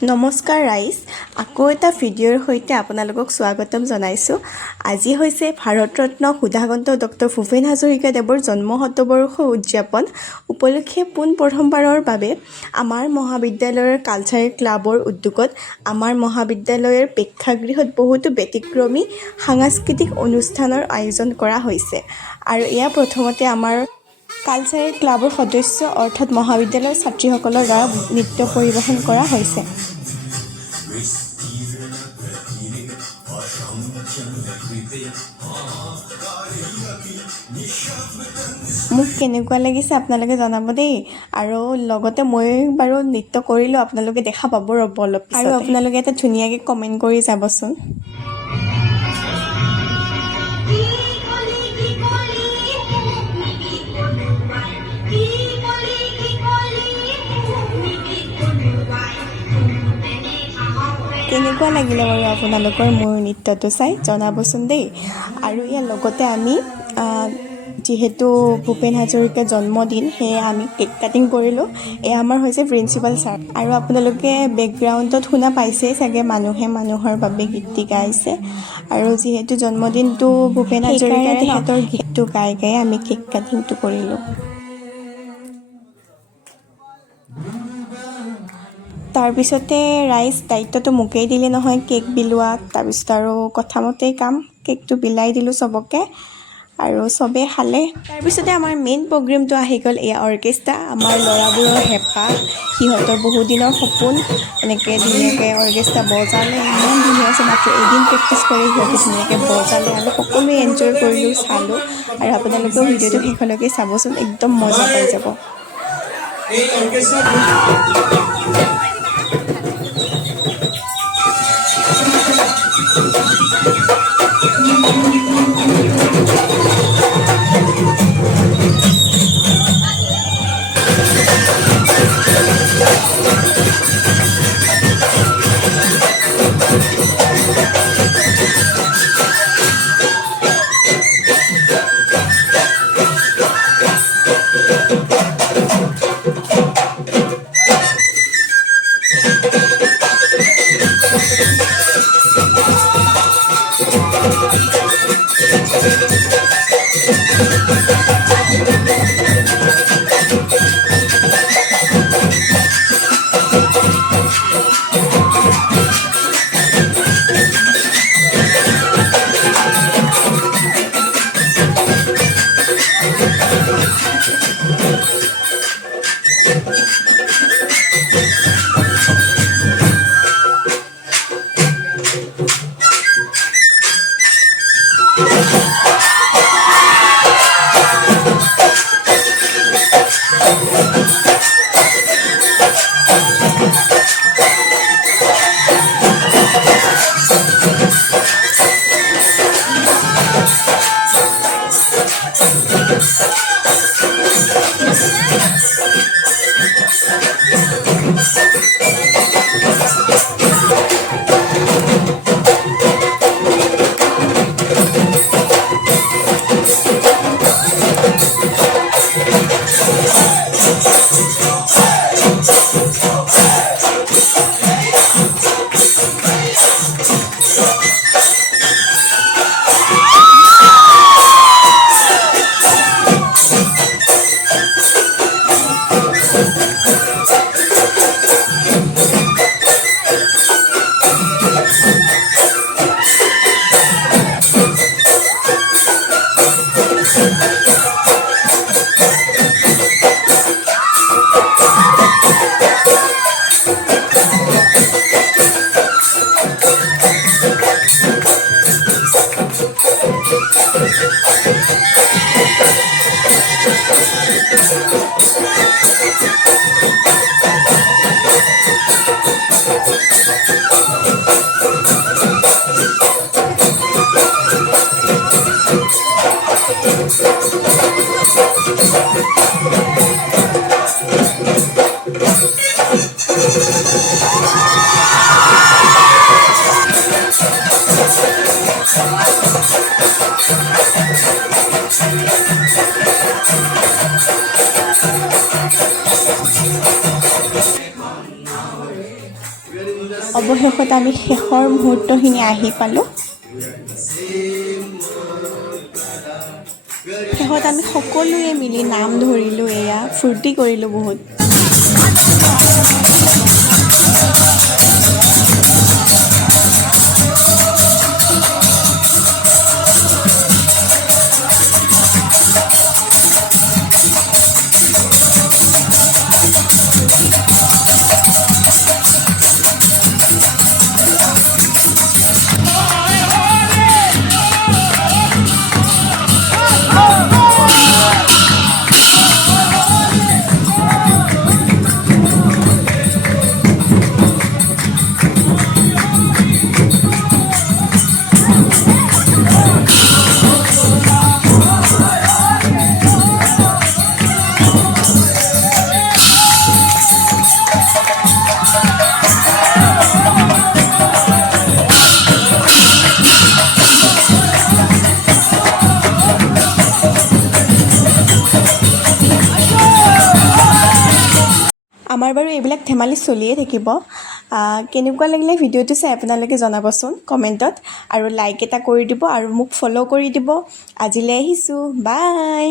নমস্কাৰ ৰাইজ, আকৌ এটা ভিডিঅ'ৰ সৈতে আপোনালোকক স্বাগতম জনাইছোঁ। আজি হৈছে ভাৰতৰত্ন সুধাগন্ত ডক্টৰ ভূপেন হাজৰিকাদেৱৰ জন্ম শতবৰ্ষ উদযাপন উপলক্ষে প্ৰথমবাৰৰ বাবে আমাৰ মহাবিদ্যালয়ৰ কালচাৰেল ক্লাবৰ উদ্যোগত আমাৰ মহাবিদ্যালয়ৰ প্ৰেক্ষাগৃহত বহুতো ব্যতিক্ৰমী সাংস্কৃতিক অনুষ্ঠানৰ আয়োজন কৰা হৈছে। আৰু এয়া প্ৰথমতে আমাৰ কালচাৰেল ক্লাবৰ সদস্য অৰ্থাৎ মহাবিদ্যালয়ৰ ছাত্ৰীসকলৰ দ্বাৰা নৃত্য পৰিৱেশন কৰা হৈছে। মোক কেনেকুৱা লাগিছে আপোনালোকে জনাব দেই। আৰু লগতে মই বাৰু নৃত্য কৰিলোঁ, আপোনালোকে দেখা পাব ৰ'ব অলপ, আৰু আপোনালোকে এটা ধুনীয়াকৈ কমেণ্ট কৰি যাবচোন। কেনেকুৱা লাগিলে বাৰু আপোনালোকৰ মোৰ নৃত্যটো চাই জনাবচোন দেই। আৰু ইয়াৰ লগতে আমি যিহেতু ভূপেন হাজৰিকাৰ জন্মদিন, সেয়ে আমি কেক কাটিং কৰিলোঁ। এয়া আমাৰ হৈছে প্ৰিন্সিপাল ছাৰ। আৰু আপোনালোকে বেকগ্ৰাউণ্ডত শুনা পাইছেই চাগে, মানুহে মানুহৰ বাবে গীতটি গাইছে। আৰু যিহেতু জন্মদিনটো ভূপেন হাজৰিকাৰ, তেখেতৰ গীতটো গাই গাই আমি কেক কাটিংটো কৰিলোঁ। তাৰপিছতে ৰাইজ দায়িত্বটো মোকেই দিলে নহয় কেক বিলোৱা। তাৰপিছত আৰু কথামতেই কাম, কেকটো বিলাই দিলোঁ চবকে আৰু চবেই খালে। তাৰপিছতে আমাৰ মেইন প্ৰগ্ৰেমটো আহি গ'ল, এয়া অৰ্কেষ্ট্ৰা। আমাৰ ল'ৰাবোৰৰ হেঁপাহ, সিহঁতৰ বহুদিনৰ সপোন, এনেকৈ ধুনীয়াকৈ অৰ্কেষ্ট্ৰা বজালে। ইমান ধুনীয়া হৈছে, মাত্ৰ এদিন প্ৰেক্টিছ কৰি সিহঁতে ধুনীয়াকৈ বজালে। আমি সকলোৱে এনজয় কৰিলোঁ, চালোঁ। আৰু আপোনালোকেও ভিডিঅ'টো শেষলৈকে চাবচোন, একদম মজা পাই যাব। এই অৱশেষত আমি শেষৰ মুহূৰ্তখিনি আহি পালোঁ। শেষত আমি সকলোৱে মিলি নাম ধৰিলোঁ, এয়া ফূৰ্তি কৰিলোঁ বহুত। আমাৰ বাৰু এইবিলাক ধেমালি চলিয়ে থাকিব। কেনেকুৱা লাগিলে ভিডিঅ'টো চাই আপোনালোকে জনাবচোন কমেণ্টত, আৰু লাইক এটা কৰি দিব আৰু মোক ফ'ল' কৰি দিব। আজিলৈ আহিছোঁ, বাই।